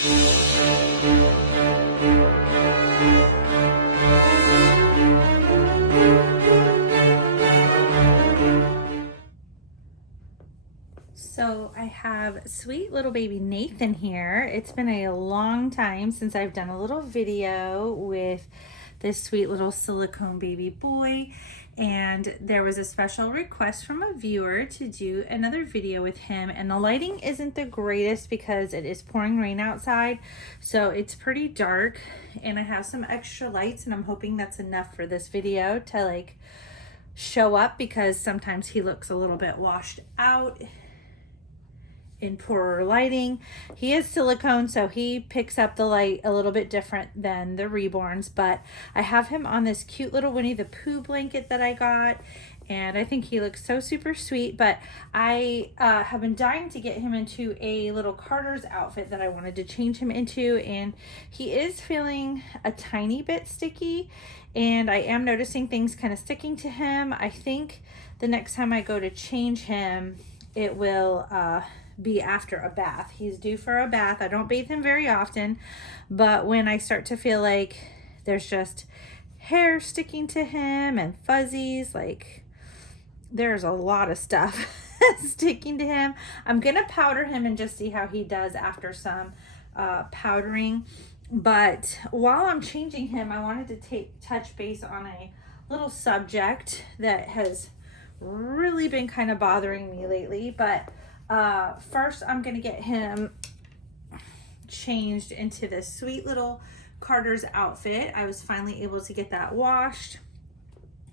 So I have sweet little baby Nathan here. It's been a long time since I've done a little video with this sweet little silicone baby boy, and there was a special request from a viewer to do another video with him, and the lighting isn't the greatest because it is pouring rain outside, so it's pretty dark, and I have some extra lights, and I'm hoping that's enough for this video to like show up, because sometimes he looks a little bit washed out in poorer lighting. He is silicone, so he picks up the light a little bit different than the Reborns, but I have him on this cute little Winnie the Pooh blanket that I got, and I think he looks so super sweet. But I have been dying to get him into a little Carter's outfit that I wanted to change him into, and he is feeling a tiny bit sticky, and I am noticing things kind of sticking to him. I think the next time I go to change him, it will be after a bath. He's due for a bath. I don't bathe him very often, but when I start to feel like there's just hair sticking to him and fuzzies, like there's a lot of stuff sticking to him, I'm gonna powder him and just see how he does after some powdering. But while I'm changing him, I wanted to touch base on a little subject that has really been kind of bothering me lately. But first I'm gonna get him changed into this sweet little Carter's outfit. I was finally able to get that washed,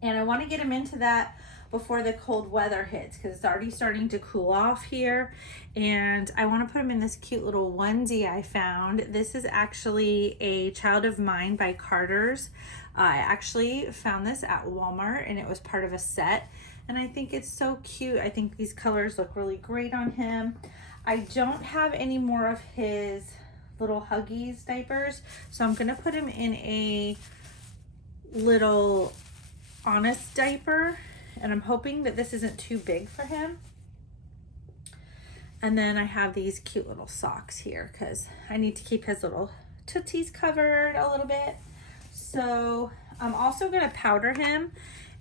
and I want to get him into that before the cold weather hits, because it's already starting to cool off here, and I want to put him in this cute little onesie I found. This is actually a Child of Mine by Kradles. I actually found this at Walmart, and it was part of a set, and I think it's so cute. I think these colors look really great on him. I don't have any more of his little Huggies diapers, so I'm gonna put him in a little Honest diaper, and I'm hoping that this isn't too big for him. And then I have these cute little socks here because I need to keep his little tootsies covered a little bit. So I'm also gonna powder him,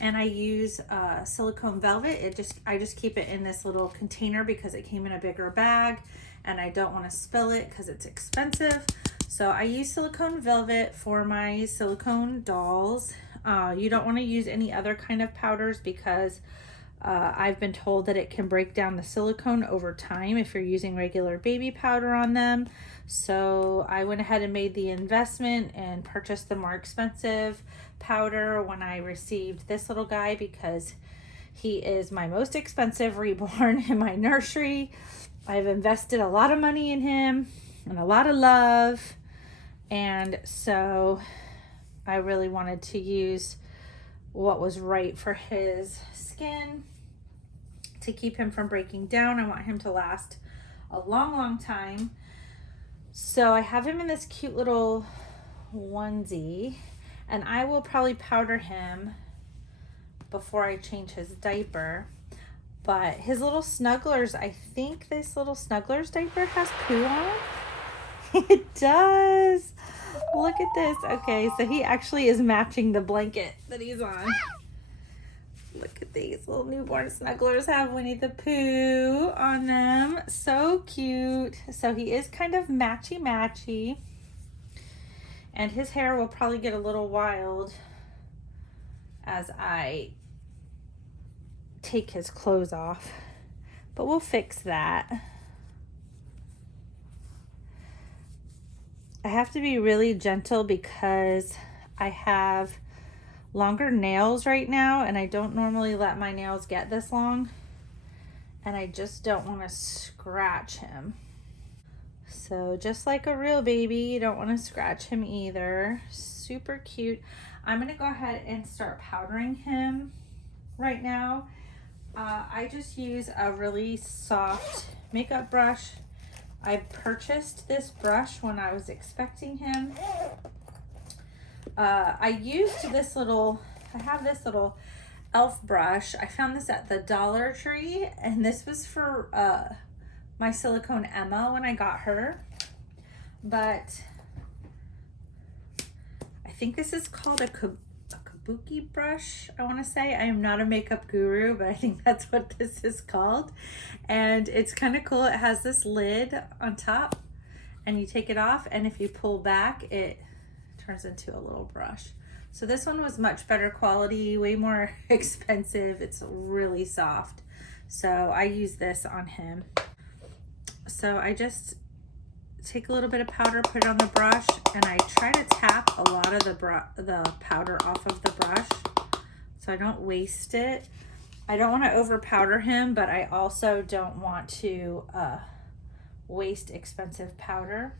and I use silicone velvet. I just keep it in this little container because it came in a bigger bag, and I don't want to spill it because it's expensive. So I use silicone velvet for my silicone dolls. You don't want to use any other kind of powders because I've been told that it can break down the silicone over time if you're using regular baby powder on them. So I went ahead and made the investment and purchased the more expensive powder when I received this little guy, because he is my most expensive Reborn in my nursery. I've invested a lot of money in him and a lot of love, and so I really wanted to use what was right for his skin to keep him from breaking down. I want him to last a long time. So I have him in this cute little onesie, and I will probably powder him before I change his diaper. But his little snugglers, I think this little snugglers diaper has poo on it. It does. Look at this. Okay, so he actually is matching the blanket that he's on. Look at these little newborn snugglers have Winnie the Pooh on them. So cute. So he is kind of matchy. And his hair will probably get a little wild as I take his clothes off, but we'll fix that. I have to be really gentle because I have longer nails right now, and I don't normally let my nails get this long, and I just don't want to scratch him. So just like a real baby, you don't want to scratch him either. Super cute. I'm gonna go ahead and start powdering him right now. I just use a really soft makeup brush. I purchased this brush when I was expecting him. I used this little, I have this little elf brush. I found this at the Dollar Tree, and this was for my silicone Emma when I got her. but I think this is called a kabuki brush, I want to say. I am not a makeup guru, but I think that's what this is called. And it's kind of cool. It has this lid on top, and you take it off, and if you pull back, it turns into a little brush. So this one was much better quality, way more expensive. It's really soft. So I use this on him. So I just take a little bit of powder, put it on the brush, and I try to tap a lot of the powder off of the brush so I don't waste it. I don't want to over powder him, but I also don't want to waste expensive powder.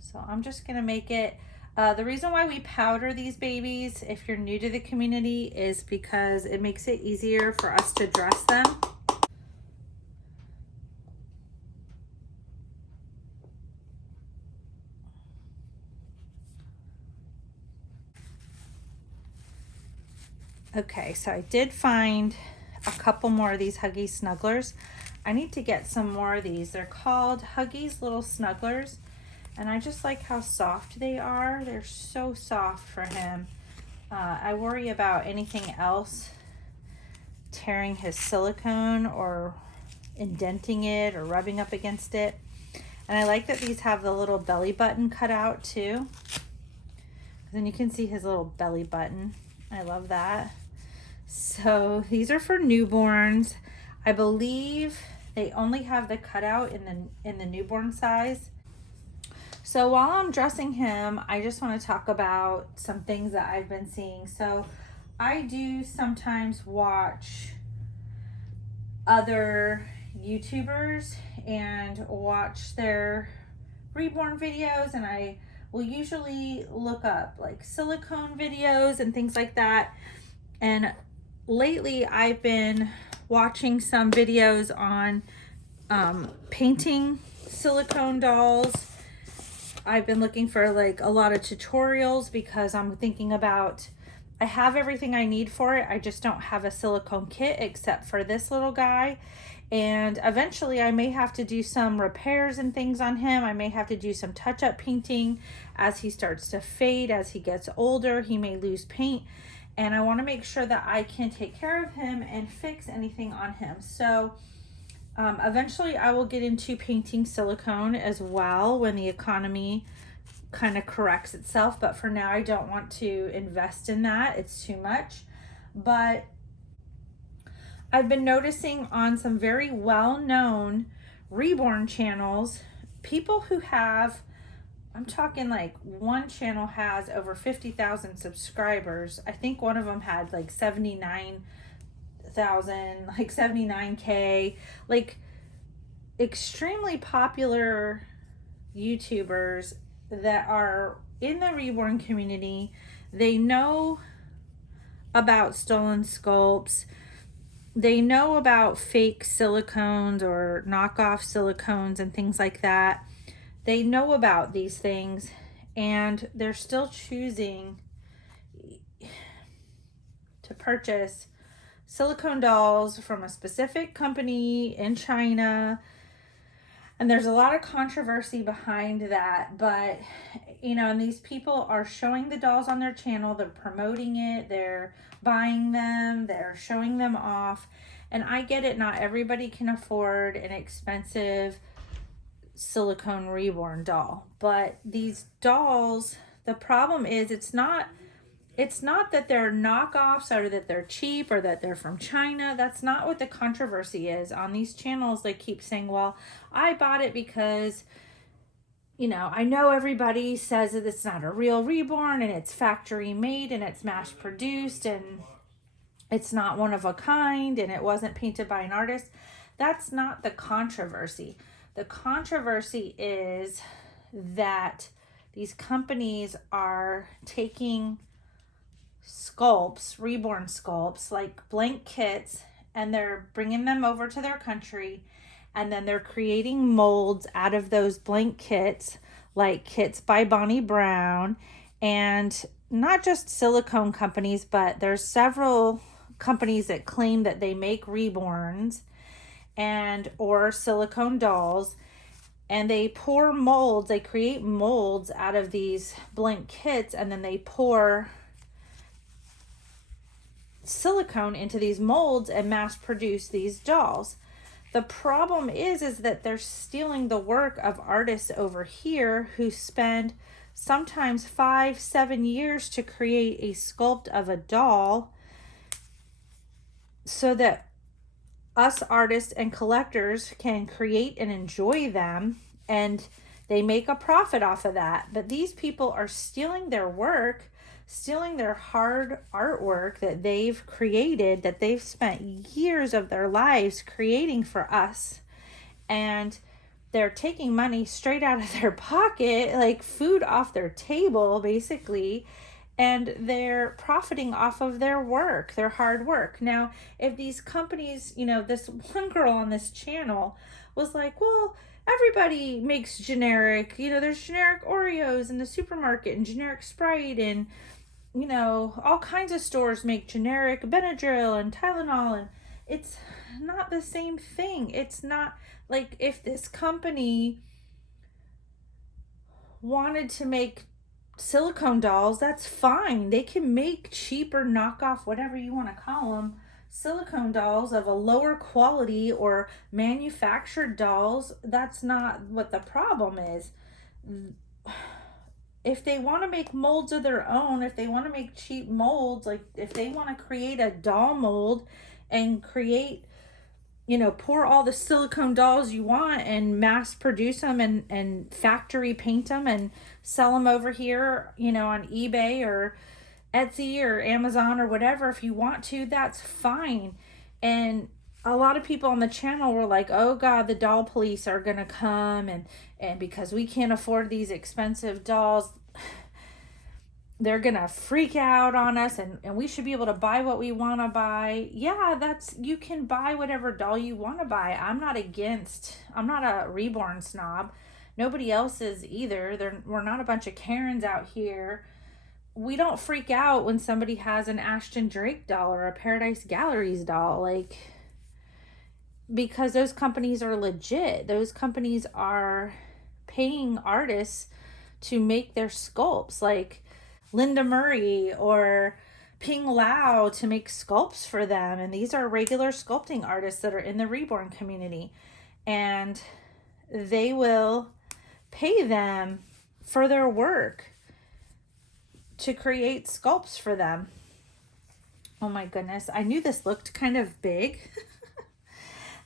So I'm just gonna make it, the reason why we powder these babies, if you're new to the community, is because it makes it easier for us to dress them. Okay, so I did find a couple more of these Huggies Snugglers. I need to get some more of these. They're called Huggies Little Snugglers, and I just like how soft they are. They're so soft for him. I worry about anything else tearing his silicone or indenting it or rubbing up against it. And I like that these have the little belly button cut out too. Then you can see his little belly button. I love that. So these are for newborns. I believe they only have the cutout in the newborn size. So while I'm dressing him, I just want to talk about some things that I've been seeing. So I do sometimes watch other YouTubers and watch their Reborn videos, and I will usually look up like silicone videos and things like that. And lately I've been watching some videos on painting silicone dolls. I've been looking for like a lot of tutorials because I'm thinking about, I have everything I need for it. I just don't have a silicone kit except for this little guy. And eventually I may have to do some repairs and things on him. I may have to do some touch-up painting as he starts to fade. As he gets older, he may lose paint. And I want to make sure that I can take care of him and fix anything on him. So eventually I will get into painting silicone as well when the economy kind of corrects itself. But for now, I don't want to invest in that. It's too much. But I've been noticing on some very well-known Reborn channels, people who have, I'm talking like one channel has over 50,000 subscribers. I think one of them had like 79,000, like 79K, like extremely popular YouTubers that are in the Reborn community. They know about stolen sculpts. They know about fake silicones or knockoff silicones and things like that. They know about these things, and they're still choosing to purchase silicone dolls from a specific company in China. And there's a lot of controversy behind that, but you know, and these people are showing the dolls on their channel, they're promoting it, they're buying them, they're showing them off. And I get it, not everybody can afford an expensive silicone Reborn doll, but these dolls, the problem is it's not that they're knockoffs or that they're cheap or that they're from China. That's not what the controversy is. On these channels, they keep saying, well, I bought it because, you know, I know everybody says that it's not a real Reborn and it's factory made and it's mass produced and it's not one of a kind and it wasn't painted by an artist. That's not the controversy. The controversy is that these companies are taking sculpts, Reborn sculpts, like blank kits, and they're bringing them over to their country, and then they're creating molds out of those blank kits, like Kits by Bonnie Brown, and not just silicone companies, but there's several companies that claim that they make Reborns and or silicone dolls, and they pour molds. They create molds out of these blank kits, and then they pour silicone into these molds and mass produce these dolls. The problem is that they're stealing the work of artists over here who spend sometimes 5-7 years to create a sculpt of a doll, so that us artists and collectors can create and enjoy them, and they make a profit off of that. But these people are stealing their work, stealing their hard artwork that they've created, that they've spent years of their lives creating for us, and they're taking money straight out of their pocket, like food off their table basically, and they're profiting off of their work, their hard work. Now, if these companies, this one girl on this channel was like, well, everybody makes generic, there's generic Oreos in the supermarket and generic Sprite, and all kinds of stores make generic Benadryl and Tylenol, and it's not the same thing. It's not like, if this company wanted to make silicone dolls, that's fine. They can make cheaper knockoff, whatever you want to call them, silicone dolls of a lower quality, or manufactured dolls. That's not what the problem is. If they want to make molds of their own, if they want to make cheap molds, like if they want to create a doll mold and create, pour all the silicone dolls you want and mass produce them and factory paint them and sell them over here, on eBay or Etsy or Amazon or whatever, if you want to, that's fine. And a lot of people on the channel were like, oh God, the doll police are going to come, and because we can't afford these expensive dolls, they're going to freak out on us, and we should be able to buy what we want to buy. Yeah, you can buy whatever doll you want to buy. I'm not a Reborn snob. Nobody else is either. We're not a bunch of Karens out here. We don't freak out when somebody has an Ashton Drake doll or a Paradise Galleries doll, because those companies are legit. Those companies are paying artists to make their sculpts, like Linda Murray or Ping Lau, to make sculpts for them. And these are regular sculpting artists that are in the Reborn community, and they will pay them for their work to create sculpts for them. Oh my goodness, I knew this looked kind of big.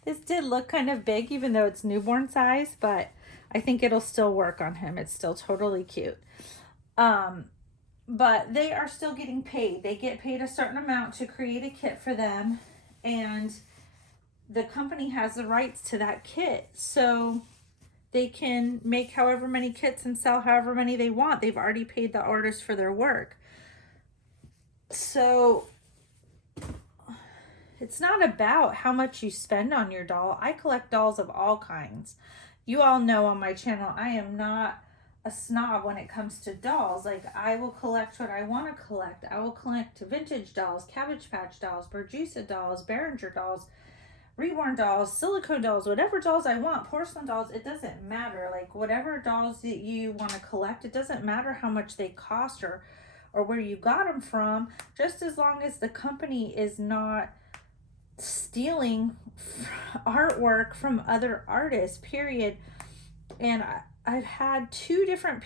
This did look kind of big, even though it's newborn size, but I think it'll still work on him. It's still totally cute. But they are still getting paid. They get paid a certain amount to create a kit for them, and the company has the rights to that kit. So they can make however many kits and sell however many they want. They've already paid the artist for their work. So it's not about how much you spend on your doll. I collect dolls of all kinds. You all know on my channel, I am not a snob when it comes to dolls. Like, I will collect what I want to collect. I will collect vintage dolls, Cabbage Patch dolls, Berjusa dolls, Behringer dolls, Reborn dolls, silicone dolls, whatever dolls I want, porcelain dolls, it doesn't matter. Like, whatever dolls that you want to collect, it doesn't matter how much they cost or where you got them from, just as long as the company is not stealing artwork from other artists, period. And I've had two different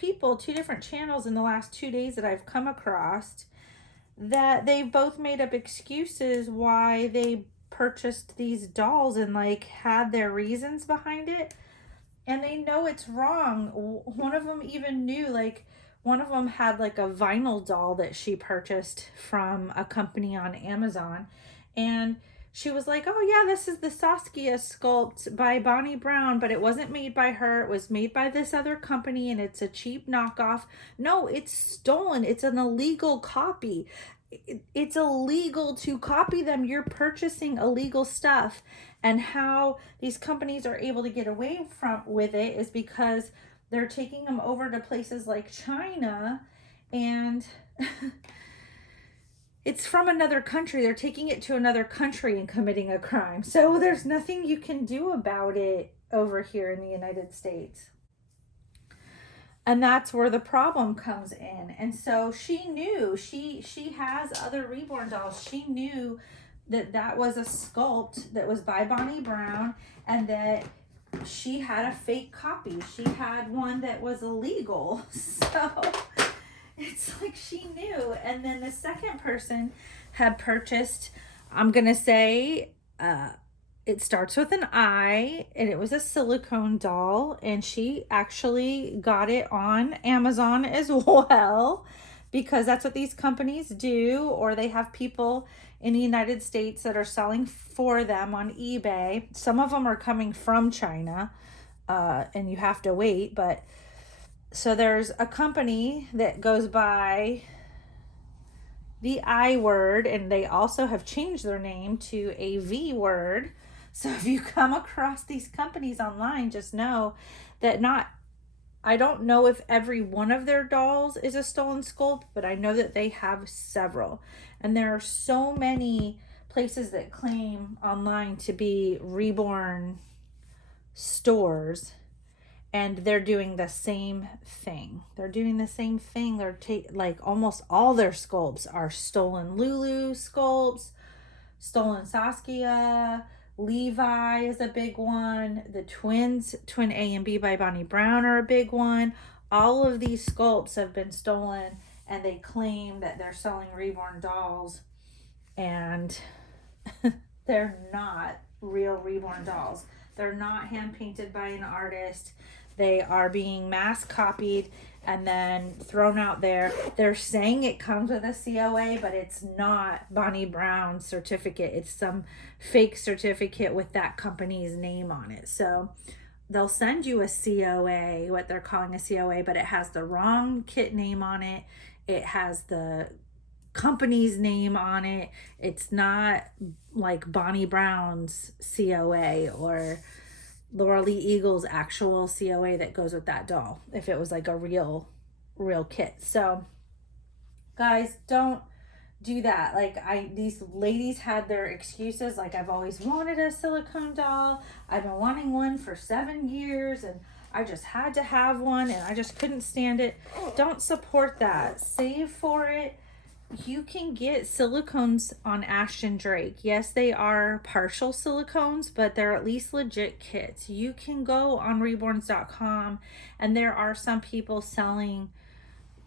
channels in the last 2 days that I've come across that they both made up excuses why they purchased these dolls and had their reasons behind it, and they know it's wrong. One of them even knew, one of them had a vinyl doll that she purchased from a company on Amazon, and she was like, oh yeah, this is the Saskia sculpt by Bonnie Brown, but it wasn't made by her. It was made by this other company, and it's a cheap knockoff. No, it's stolen. It's an illegal copy. It's illegal to copy them. You're purchasing illegal stuff. And how these companies are able to get away with it is because they're taking them over to places like China, and it's from another country. They're taking it to another country and committing a crime. So there's nothing you can do about it over here in the United States. And that's where the problem comes in. And so she knew, she has other Reborn dolls. She knew that that was a sculpt that was by Bonnie Brown, and that she had a fake copy. She had one that was illegal. So it's like she knew. And then the second person had purchased, I'm gonna say, it starts with an I, and it was a silicone doll, and she actually got it on Amazon as well, because that's what these companies do, or they have people in the United States that are selling for them on eBay. Some of them are coming from China, and you have to wait, but so there's a company that goes by the I word, and they also have changed their name to a V word. So if you come across these companies online, just know that I don't know if every one of their dolls is a stolen sculpt, but I know that they have several. And there are so many places that claim online to be Reborn stores, and they're doing the same thing. They're doing the same thing. They're like almost all their sculpts are stolen Lulu sculpts, stolen Saskia. Levi is a big one. The twins, twin A and B by Bonnie Brown, are a big one. All of these sculpts have been stolen, and they claim that they're selling Reborn dolls, and they're not real Reborn dolls. They're not hand painted by an artist. They are being mass copied and then thrown out there. They're saying it comes with a COA, but it's not Bonnie Brown's certificate. It's some fake certificate with that company's name on it. So they'll send you a COA, what they're calling a COA, but it has the wrong kit name on it. It has the company's name on it. It's not like Bonnie Brown's COA or Laura Lee Eagle's actual COA that goes with that doll, if it was like a real kit. So guys, don't do that. Like these ladies had their excuses, like, I've always wanted a silicone doll, I've been wanting one for 7 years, and I just had to have one, and I just couldn't stand it. Don't support that. Save for it. You can get silicones on Ashton Drake. Yes, they are partial silicones, but they're at least legit kits. You can go on reborns.com, and there are some people selling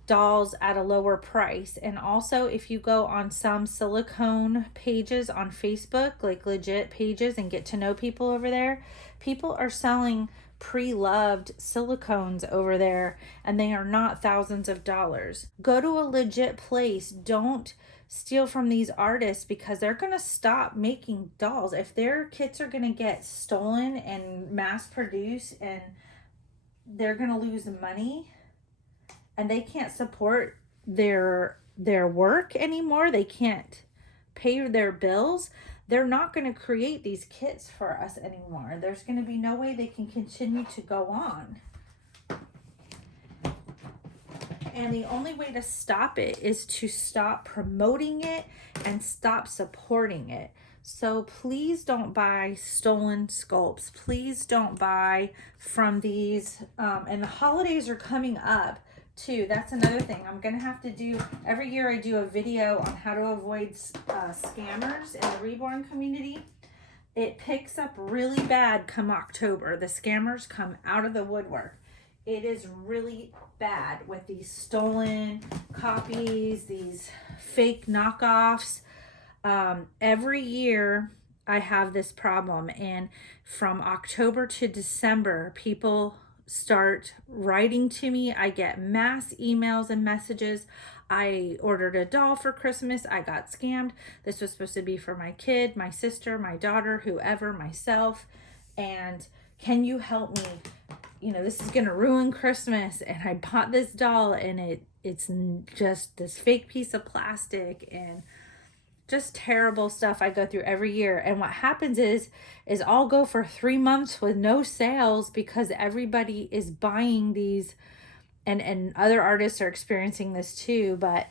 dolls at a lower price. And also, if you go on some silicone pages on Facebook, like legit pages, and get to know people over there, people are selling pre-loved silicones over there, and they are not thousands of dollars. Go to a legit place. Don't steal from these artists, because they're going to stop making dolls. If their kits are going to get stolen and mass produced, and they're going to lose money, and they can't support their work anymore, they can't pay their bills, they're not going to create these kits for us anymore. There's going to be no way they can continue to go on. And the only way to stop it is to stop promoting it and stop supporting it. So please don't buy stolen sculpts. Please don't buy from these. And the holidays are coming up too. That's another thing. I'm going to have to do, every year I do a video on how to avoid scammers in the Reborn community. It picks up really bad come October. The scammers come out of the woodwork. It is really bad with these stolen copies, these fake knockoffs. Every year I have this problem, and from October to December, people start writing to me. I get mass emails and messages. I ordered a doll for Christmas. I got scammed. This was supposed to be for my kid, my sister, my daughter, whoever, myself. And can you help me? You know, this is going to ruin Christmas. And I bought this doll, and it's just this fake piece of plastic, and just terrible stuff I go through every year. And what happens is I'll go for 3 months with no sales, because everybody is buying these, and other artists are experiencing this too. But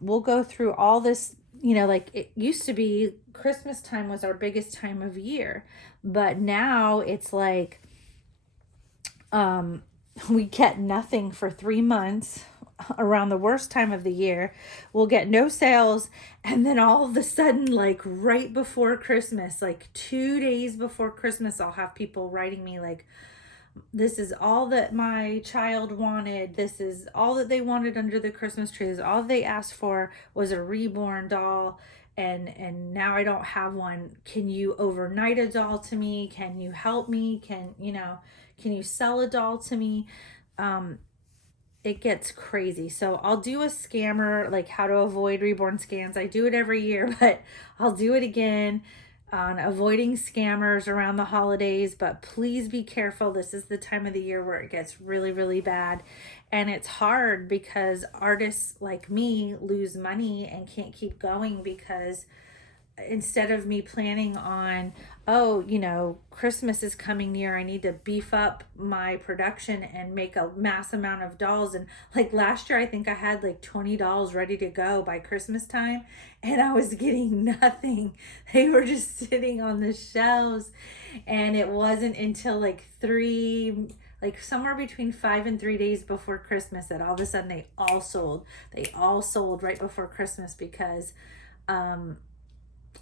we'll go through all this you know, like it used to be Christmas time was our biggest time of year, but now it's like we get nothing for 3 months around the worst time of the year. We'll get no sales, and then all of a sudden, like right before Christmas, like 2 days before Christmas, I'll have people writing me like, this is all that my child wanted. This is all that they wanted under the Christmas tree. This is all they asked for was a Reborn doll. And now I don't have one. Can you overnight a doll to me? Can you help me? Can you sell a doll to me? It gets crazy. So I'll do a scammer, like how to avoid Reborn scams. I do it every year, but I'll do it again on avoiding scammers around the holidays. But please be careful. This is the time of the year where it gets really, really bad. And it's hard because artists like me lose money and can't keep going because instead of me planning on, oh, Christmas is coming near, I need to beef up my production and make a mass amount of dolls. And like last year, I think I had like 20 dolls ready to go by Christmas time, and I was getting nothing. They were just sitting on the shelves. And it wasn't until like somewhere between 5 and 3 days before Christmas that all of a sudden they all sold. They all sold right before Christmas because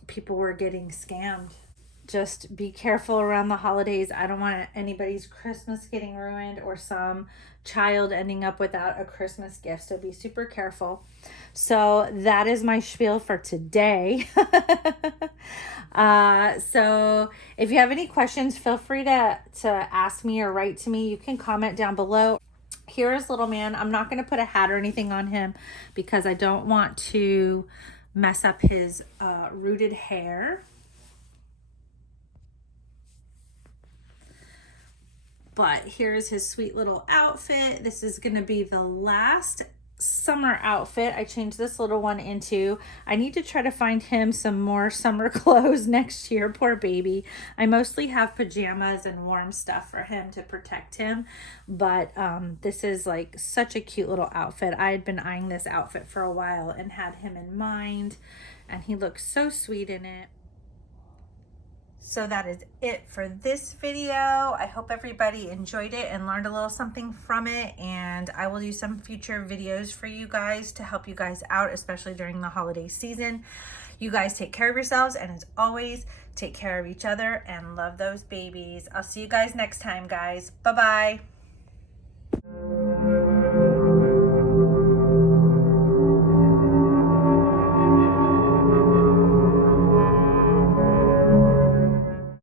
people were getting scammed. Just be careful around the holidays. I don't want anybody's Christmas getting ruined or some child ending up without a Christmas gift. So be super careful. So that is my spiel for today. So if you have any questions, feel free to ask me or write to me. You can comment down below. Here is little man. I'm not going to put a hat or anything on him because I don't want to mess up his rooted hair. But here's his sweet little outfit. This is going to be the last summer outfit I changed this little one into. I need to try to find him some more summer clothes next year. Poor baby. I mostly have pajamas and warm stuff for him to protect him. But this is like such a cute little outfit. I had been eyeing this outfit for a while and had him in mind. And he looks so sweet in it. So that is it for this video. I hope everybody enjoyed it and learned a little something from it. And I will do some future videos for you guys to help you guys out, especially during the holiday season. You guys take care of yourselves. And as always, take care of each other and love those babies. I'll see you guys next time, guys. Bye-bye.